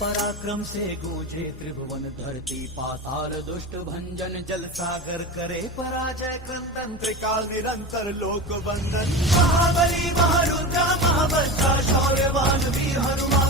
पराक्रम से गूंजे त्रिभुवन धरती पाताल दुष्ट भंजन जल सागर करे पराजय क्रंदन त्रिकाल निरंतर लोक वंदन महाबली महारुद्र महाबद्रा शौर्यवान वीर हनुमान